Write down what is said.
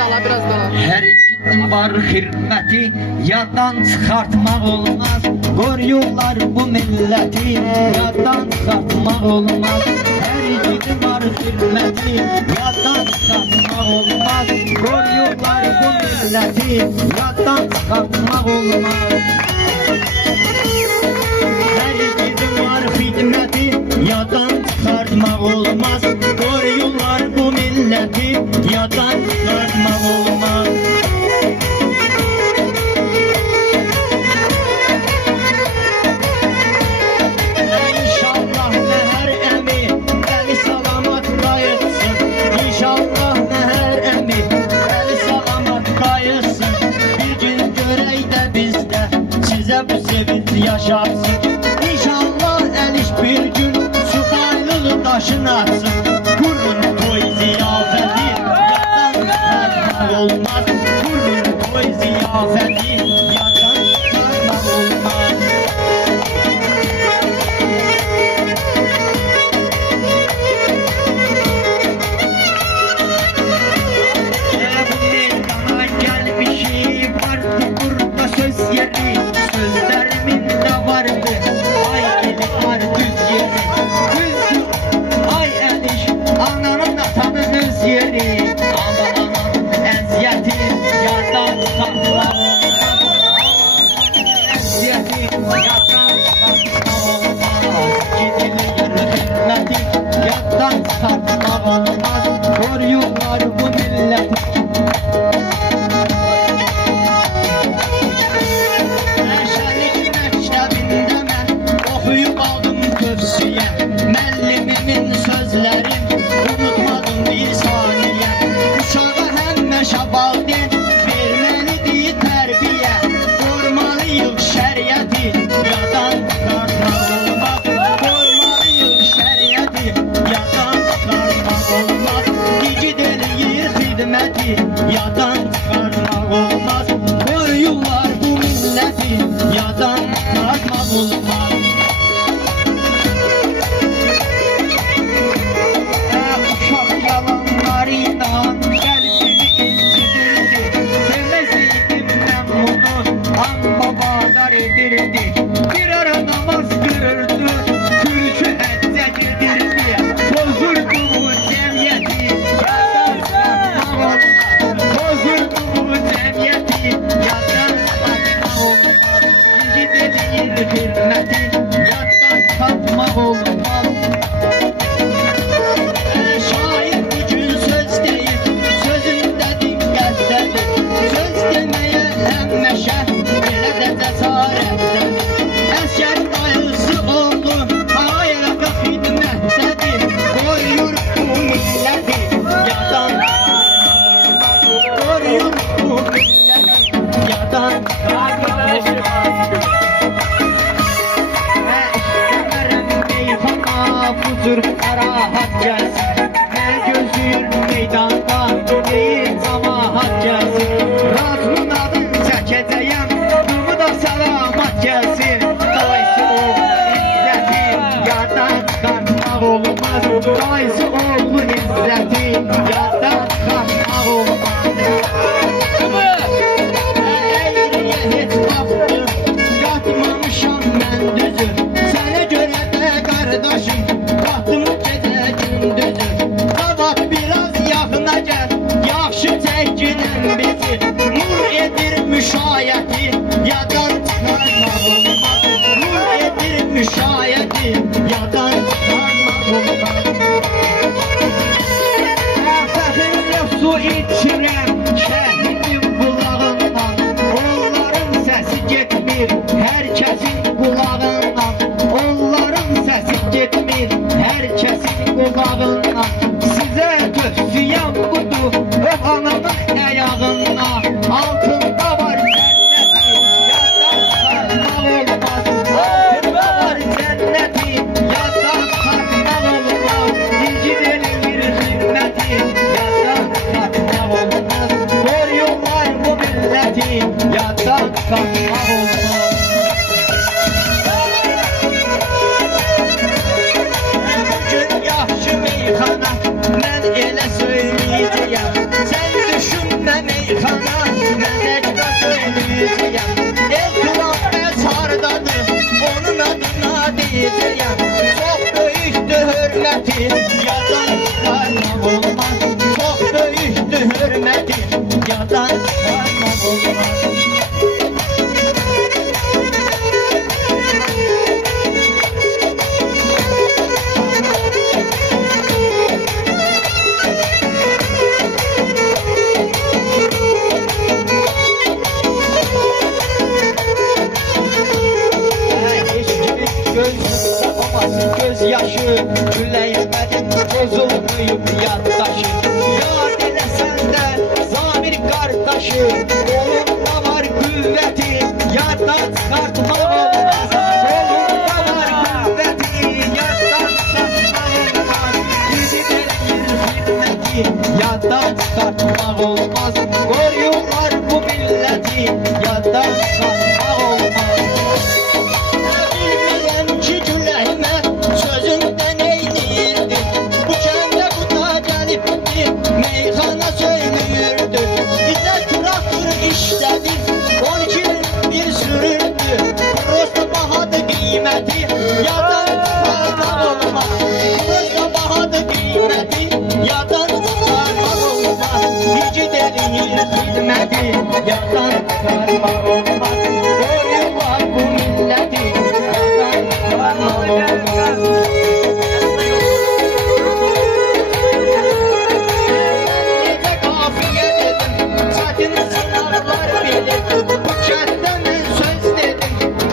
dala, biraz dala. Her ikinin var hürmeti, yaddan çıkartmak olmaz. Koruyorlar bu milleti, yaddan çıkartmak olmaz. Her ikinin var hürmeti, yaddan çıkartmak olmaz. Koruyorlar bu milleti, yaddan çıkartmak olmaz. Her ikinin var hürmeti, yaddan çıkartmak olmaz. Koruyorlar bu milleti, yaddan çıkartmak olmaz. İnşallah Meher emi eli salamat kayıtsın. İnşallah Meher emi eli salamat kayıtsın. Bir gün görey de bizde size bu sevinç yaşatsın. İnşallah eliş bir gün su baylığı taşını atsın. Kurun toy ziyafeti yadan çıkartmak olmaz. Kurun toy ziyafeti yadan çıkartmak olmaz. Meydana gelmişim vardı burada söz yeri. Sözlerimin de vardı ay eli var düz yeri. Düz ay eliş ananın atanın öz yeri. Aman aman eziyeti yardan çıkartmak olmaz. Eziyeti yardan çıkartmak olmaz. Gidilir hikmeti yardan çıkartmak olmaz. Koruyorlar bu milleti. Eşelik mektebinde ben okuyup aldım kürsüye. Mellimimin sözlerin unutmadım bir saniye. Uşağa hem şabalden vermelidir terbiye. Kormalıyıq şəriəti yadan çıkartmak olmaz. Kormalıyıq şəriəti yadan çıkartmak olmaz. Gecid eləyir xidməti yadan çıkartmak olmaz. Koyuyorlar bu milleti yadan çıkartmak olmaz. Uşaq yalanlarıyla qəlbimi incidirdi. Sevmezdim ben bunu, amma vadar edirdi. Bir ara namaz kırırdı, kürkü ətcə gedirdi. Bozurdu bu cəmiyyəti yadan çıkartmak olmaz. Bozurdu bu cəmiyyəti yadan çıkartmak olmaz. Gecid eləyir hürməti yadan çıkartmak olmaz. Şair bugün söz deyip sözünde dikkatlidir. Söz demeye hemmeşe belə də cəsarətlidir. Əskər dayısı oldu hayata xidmətdədir. Koruyur bu milleti yadan çıkartmaq olmaz. Koruyur bu milleti yadan çıkartmaq olmaz. İstəmərəm meyxana buzur rahat gəlsin. Mən gözlüyür meydanda deyil camahat gəlsin. Razımın adını çəkəcəyəm, bunu da salamat gəlsin. Dayısı oğlu izzəti yadan çıxartmaq olmaz. Dayısı oğlu izzəti yadan çıxartmaq olmaz. Əyriyə heç baxdım, yatmamışam mən düzür. Sənə görə də qardaşım, baxdım gecə gündüzür. Qabaq biraz yaxına gəl, yaxşı çəkinən bizi. Nur edir müşayəti, yadan çıxartmaq olmaz. Nur edir müşayəti, yadan çıxartmaq olmaz. Fəxrlə su içirəm, şəhidin qulağından. Onların səsi getmir, hər kəsin qulağından. Onların səsi getmir, hər kəsin qulağından. Sizə tövsiyəm budur, öp anamın əyağına. Altında var cənnəti, yadan çıxartmaq olmaz. Altında var cənnəti, yadan çıxartmaq olmaz. Gecid eləyir xidməti, yadan çıxartmaq olmaz. Koruyorlar bu milleti, yadan çıxartmaq olmaz. Bugün yaxşı meyxana, mən elə söyləyəcəyəm. Sən düşünmə yadan çıkarmak olmaz. Çok büyüktü hürmeti, yadan çıkarmak olmaz. Göz yaşı güleymedim, bozulmayıp yaddaşı. Yad edesen de zamir kardeşi, kolunda var kuvveti, yaddan çıkartma olmaz. Kolunda var kuvveti, yaddan çıkartma olmaz. Bizi verir hürmeti, yaddan çıkartma olmaz. Koruyorlar bu milleti, yaddan çıkartma olmaz. Meyhana söylürdü, bize traktör işledi, 12 bin bir sürürdü. Prosta bahadı kıymeti, yadan çıkarmak olmaz. Prosta bahadı kıymeti, yadan çıkarmak olmaz. Hici değil hizmeti, yadan çıkarmak olmaz. Koruyorlar bu milleti, yadan çıkarmak olmaz.